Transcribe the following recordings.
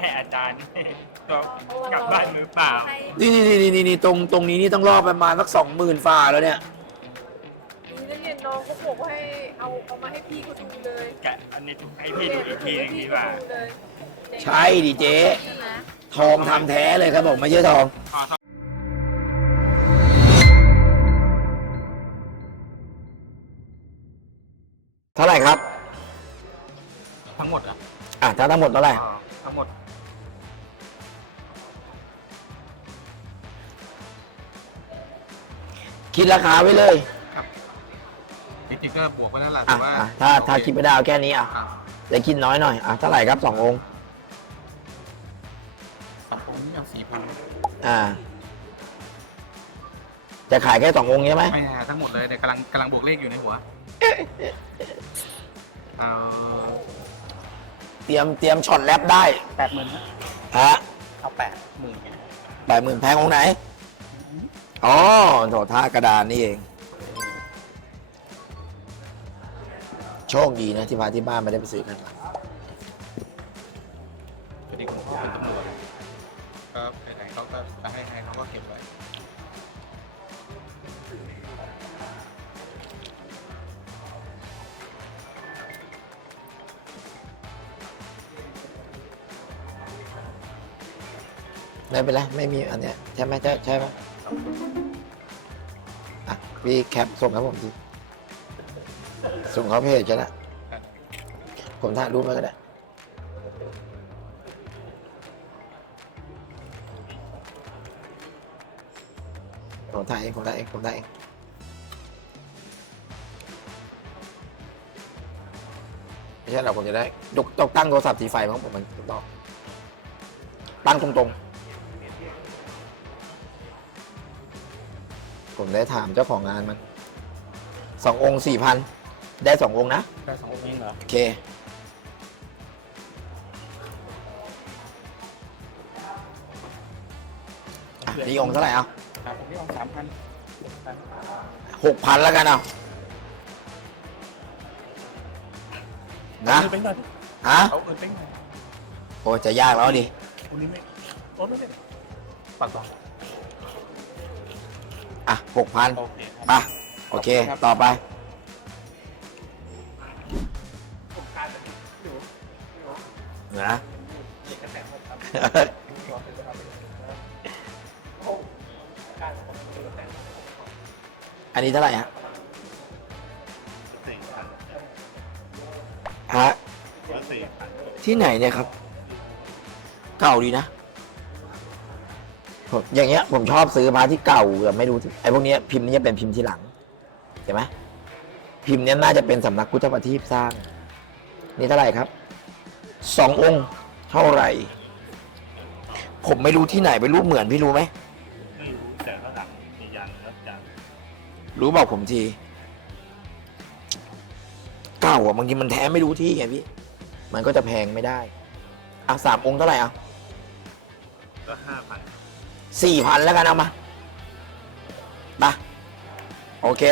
ให้อาจารย์ก็กลับบ้านมือเปล่านี่นี่นี่นี่นี่ตรงตรงนี้นี่ต้องรอบประมาณสักสองหมื่นฝ่าแล้วเนี่ย นี่นักเรียนน้องเขาบอกว่าให้เอาเอามาให้พี่เขาดูเลยกะอันนี้ให้พี่ดูอีกทีหนึงดีกว่าเลยใช่ดิเจ๊ ใช่ไหมทองทำแท้เลยครับผมไม่ใช่ทองขอโทษเท่าไหร่ครับทั้งหมดอะอะถ้าทั้งหมดเท่าไหร่ทั้งหมด คิดราคาไว้เลยจริงๆก็บวกไปนั่นแหละอะแต่ว่าอะถ้าถ้าคิดไม่ได้เอาแค่นี้อะอะเลยคิดน้อยหน่อยอะเท่าไหร่ครับสององค์สององค์นี่เอาสี่พันอ่า จะขายแค่สององค์ใช่ไหมไม่แน่ทั้งหมดเลยเดี๋ยวกำลังกำลังบวกเลขอยู่ในหัวเอาเตรียมเตรียมช็อตแรปได้แปดหมื่นฮะเอาแปดหมื่นแปดหมื่นแพงองค์ไหน อ๋อโถท่ากระดานนี่เอง โชคดีนะที่พาที่บ้านไม่ได้ไปซื้อกันมาพอดีผมเป็นตำรวจก็ไหนๆเขาก็จะให้ให้เขาก็เก็บไว้ไม่เป็นไรไม่มีอันเนี้ยใช่ไหมใช่ใช่ไหม อะพี่แคปส่งให้ผมทีส่งเขาเพจจะนะผมถ่ายรูปไว้ก็ได้ผมถ่ายเองผมถ่ายเองผมถ่ายเองไม่ใช่เราผมจะได้ยกต้องตั้งโทรศัพท์ทีไฟของผมมันถูกต้องตั้งตรงๆ ผมได้ถามเจ้าของงานมันสององค์สี่พันได้สององค์นะแค่สององค์เองเหรอ โอเค อะนี่องค์เท่าไหร่เอาครับผมที่เอาสามพันหกพันแล้วกันเอานะ เป้งหน่อยฮะ เอาเงินเป้งหน่อยโอ้ยจะยากแล้วดิคนนี้ไม่ต้นไม่ได้ปักต่อ อะหกพันโอเคครับไปโอเค ต่อไป ผมการจะอยู่นะ เด็กกระแสหมดครับการผมเป็นกระแสอันนี้เท่าไหร่ฮะสี่พันฮะแล้วสี่พันที่ไหนเนี่ยครับ เก่าดีนะ ผมอย่างเงี้ยผมชอบซื้อมาที่เก่าแต่ไม่รู้ที่ไอ้พวกเนี้ยพิมพ์นี้จะเป็นพิมพ์ที่หลังเห็นไหมพิมพ์เนี้ยน่าจะเป็นสำนักพุทธประทีปสร้าง นี่เท่าไหร่ครับสององค์เท่าไหร่ ผมไม่รู้ที่ไหนเป็นรูปเหมือนพี่รู้ไหมไม่รู้แต่ระดับมียันแล้วยันรู้บอกผมทีเก่าอะบางทีมันแท้ไม่รู้ที่ไงพี่ มันก็จะแพงไม่ได้อะสามองค์เท่าไหร่อะก็ห้าพัน สี่พันแล้วกันเอามาไปโอเค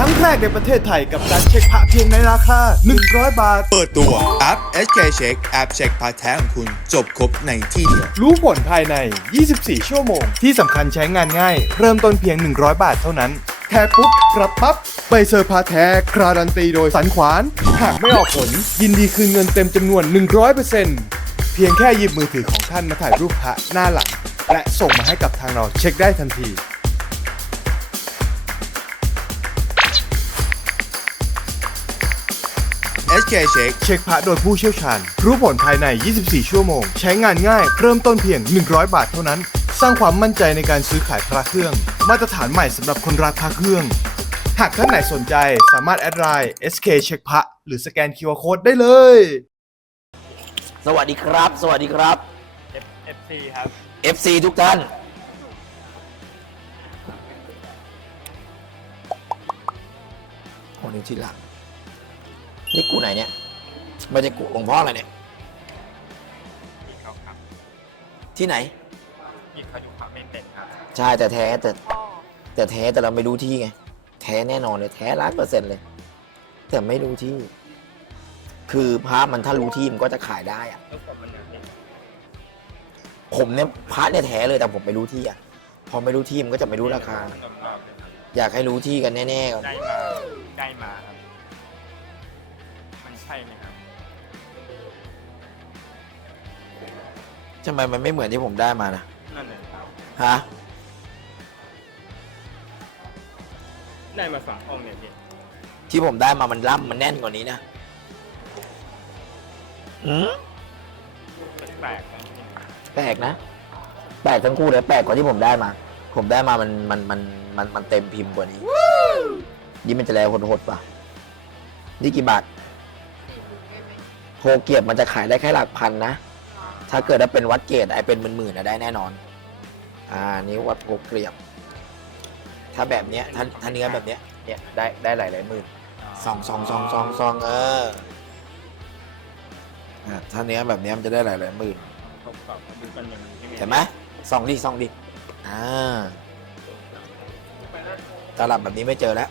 ครั้งแรกในประเทศไทยกับการเช็คพระเพียงในราคา 100 บาท เปิดตัวแอป SK Check แอปเช็คพาร์ทแท้ของคุณ จบครบในที่เดียว รู้ผลภายใน 24 ชั่วโมง ที่สำคัญใช้งานง่าย เริ่มต้นเพียง 100 บาทเท่านั้นแท้ปุ๊บรับปั๊บใบเซอร์พาแท้ คราดันตีโดยสันขวาน หากไม่ออกผล ยินดีคืนเงินเต็มจำนวน 100%เพียงแค่หยิบมือถือของท่านมาถ่ายรูปพระหน้าหลัง และส่งมาให้กับทางเราเช็คได้ทันที SK Check เช็คพระโดยผู้เชี่ยวชาญ รู้ผลภายใน 24 ชั่วโมง ใช้งานง่าย เริ่มต้นเพียง 100 บาทเท่านั้น สร้างความมั่นใจในการซื้อขายพระเครื่อง มาตรฐานใหม่สำหรับคนรักพระเครื่อง หากท่านไหนสนใจสามารถแอดไลน์ SK เช็คพระหรือสแกน QR Code ได้เลย สวัสดีครับ สวัสดีครับเอฟเอฟซีครับ FC ทุกท่าน โอ้นี่ที่หลังนี่กูไหนเนี่ยไม่ใช่กูหลวงพ่ออะไรเนี่ย พี่เขาครับที่ไหน พี่เขาอยู่ครับไม่เป็นครับ ใช่แต่แท้แต่พ่อแต่แท้แต่เราไม่รู้ที่ไง แท้แน่นอนเลย แท้ร้อยเปอร์เซ็นต์เลย แต่ไม่รู้ที่ คือพระมันถ้ารู้ที่มันก็จะขายได้อะแล้วผมมันเนี่ยผมเนี่ยพระเนี่ยแท้เลยแต่ผมไม่รู้ที่อะพอไม่รู้ที่มันก็จะไม่รู้ราคารอบๆเลยครับอยากให้รู้ที่กันแน่ๆก่อนได้มาได้มาครับ มันใช่ไหมครับทำไมมันไม่เหมือนที่ผมได้มานะนั่นเลยครับฮะได้มาสององค์เนี่ยพี่ที่ผมได้มามันล่ำมันแน่นกว่านี้นะ อืมแปลกนะแปลกนะ แปลกทั้งคู่เลยแปลกกว่าที่ผมได้มา ผมได้มามันมันมันมันมันเต็มพิมพ์กว่านี้นี่มันจะแลหดๆป่ะ นี่กี่บาทโฮเกียบมันจะขายได้แค่หลักพันนะ ถ้าเกิดว่าเป็นวัดเกรดไอเป็นหมื่นๆนะได้แน่นอน อ่า นี่วัดโฮเกียบ ถ้าแบบเนี้ยถ้าถ้าเนื้อแบบเนี้ยเนี่ยได้ได้หลายหลายหมื่น สองสองสองสองสองเออ ถ้าเนื้อแบบเนี้ยมันจะได้หลายหลายๆหมื่นเขาปรับดูกันอย่างนี้ใช่ไหมเห็นไหมสองดิสองดิอ่าตลับแบบนี้ไม่เจอแล้ว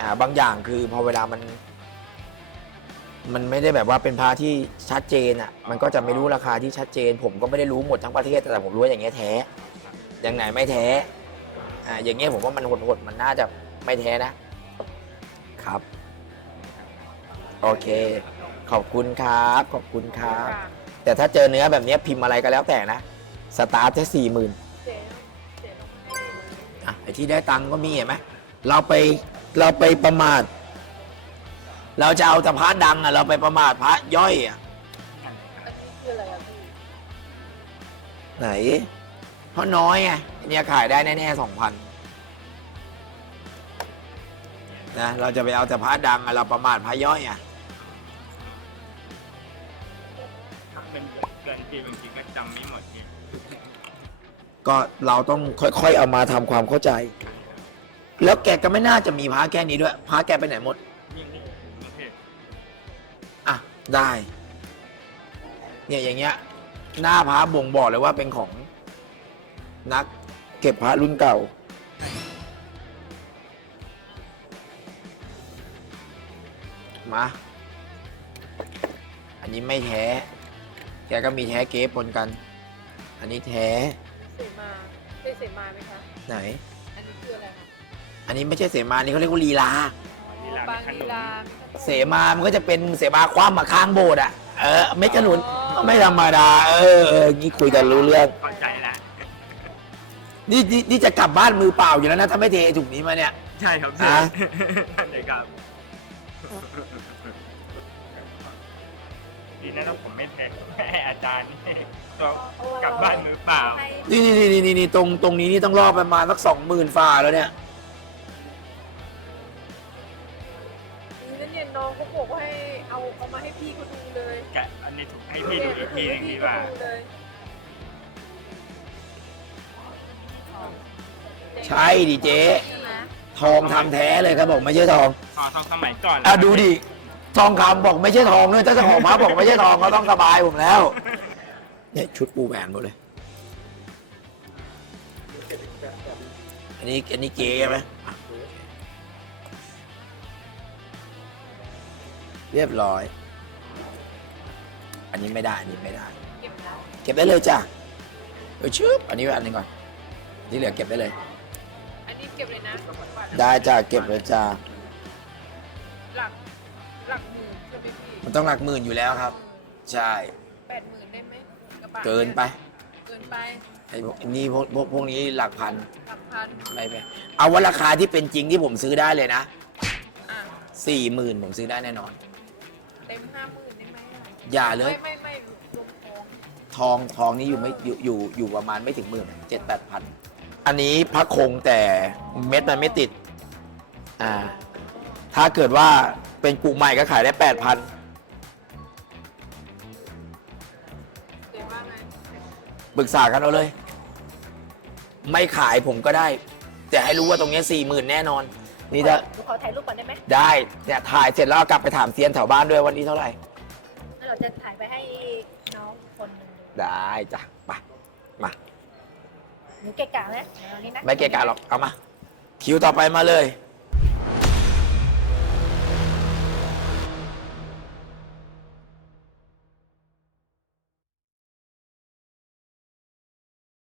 อ่าบางอย่างคือพอเวลามัน มันไม่ได้แบบว่าเป็นพระที่ชัดเจนอะ มันก็จะไม่รู้ราคาที่ชัดเจน ผมก็ไม่ได้รู้หมดทั้งประเทศแต่ผมรู้ว่าอย่างเงี้ยแท้ อย่างไหนไม่แท้ อ่า อย่างเงี้ยผมว่ามันหดๆมันน่าจะไม่แท้นะครับ โอเค ขอบคุณครับ ขอบคุณครับค่ะแต่ถ้าเจอเนื้อแบบเนี้ยพิมพ์อะไรก็แล้วแต่นะ สตาร์ทแค่สี่หมื่นเจ๊เจ๊ต้องให้อะไอที่ได้ตังค์ก็มีเห็นไหมเราไปเราไปประมาท เราจะเอาแต่พระดังอะเราไปประมาทพระย่อยอะอันนี้คืออะไรอะพี่ไหนเพราะน้อยไงอันเนี่ยขายได้แน่ๆสองพันนะเราจะไปเอาแต่พระดังอะเราประมาทพระย่อยอะ ที่บางทีก็จำไม่หมดพี่ก็เราต้องค่อยๆเอามาทำความเข้าใจ แล้วแกก็ไม่น่าจะมีพระแค่นี้ด้วยพระแกไปไหนหมด ยิ่งที่ประเทศอะ ได้ เนี่ยอย่างเงี้ย หน้าพระบ่งบอกเลยว่าเป็นของนักเก็บพระรุ่นเก่า มา อันนี้ไม่แท้แกก็มีแท้เก๊ปนกัน อันนี้แท้เสมาใช่เสมาไหมคะ ไหน อันนี้คืออะไรคะอันนี้ไม่ใช่เสมานี่เขาเรียกว่าลีลา ลีลา บางขนลีมลาเสมา มันก็จะเป็นเสมาคว่ำมาข้างโบสถ์อะ เออ ไม่กระหนุนไม่ธรรมดา เออเอองี้คุยกันรู้เรื่อง เข้าใจแล้วนี่นี่นี่จะกลับบ้านมือเปล่าอยู่แล้วนะถ้าไม่เทถุงนี้มาเนี่ย ใช่ครับอะนั่นเลยครับดีนะถ้าผมไม่แพ้ให้ อาจารย์นี่ก็กลับบ้านมือเปล่าให้นี่นี่นี่นี่นี่ตรงตรงนี้นี่ต้องรอบประมาณสักสองหมื่นฝ่าแล้วเนี่ยดีนะเนี่ยน้องเขาบอกว่าให้เอาเอามาให้พี่เขาดูเลยแกะอันนี้ถูกให้พี่ดูอีกทีหนึงดีกว่า ให้พี่เขดูเลยใช่ดิเจ๊ ใช่ไหมทองทำแท้เลยครับบอกไม่ใช่ทองอ๋อทองสมัยก่อนอะดูดิ ทองคำบอกไม่ใช่ทองด้วยถ้าเจ้าของพระบอกไม่ใช่ทองเขาต้องสบายผมแล้วเนี่ยชุดปูแหวนหมดเลย อันนี้อันนี้เก๋ใช่ไหมอะเรียบร้อย อันนี้ไม่ได้ อันนี้ไม่ได้ เก็บแล้วเก็บได้เลยจ้ะเออชืบอันนี้ไว้อันหนึงก่อนที่เหลือเก็บได้เลย อันนี้เก็บเลยนะได้จ้ะเก็บเลยจ้ะหลักหลักห มื่นใช่ไหมพี่มันต้องหลักหมื่นอยู่แล้วครับ ใช่ แปดหมื่นได้ไหมระบะเกินไปเกินไปไอ้พวกนี่พวกพวกพวกนี้หลักพันหลักพันไม่ไปเอาว่าราคาที่เป็นจริงที่ผมซื้อได้เลยนะอะสี่หมื่นผมซื้อได้แน่นอน เต็มห้าหมื่นได้ไหมอะอย่าเลย ไม่ไม่ไม่รวมทองทองทองนี้อยู่ไม่อยู่อยู่อยู่ประมาณไม่ถึงหมื่นเจ็ดแปดพันอันนี้พระคงแต่เม็ดมันไม่ติดอ่าถ้าเกิดว่า เป็นกูใหม่ก็ขายได้แปดพันเดี๋ยวว่าไงปรึกษากันเอาเลย ไม่ขายผมก็ได้ แต่ให้รู้ว่าตรงเนี้สี่หมื่นแน่นอน นี่ถ้าหนูขอถ่ายรูปก่อนได้ไหมได้เนี่ยถ่ายเสร็จแล้วเอากลับไปถามเซียนแถวบ้านด้วยวันนี้เท่าไหร่ แล้วเราจะถ่ายไปให้น้องคนหนึ่งดูได้จ้ะไปมาหนูเกะกะไหมเอานี้นะ ไม่เกะกะหรอกเอามา คิวต่อไปมาเลย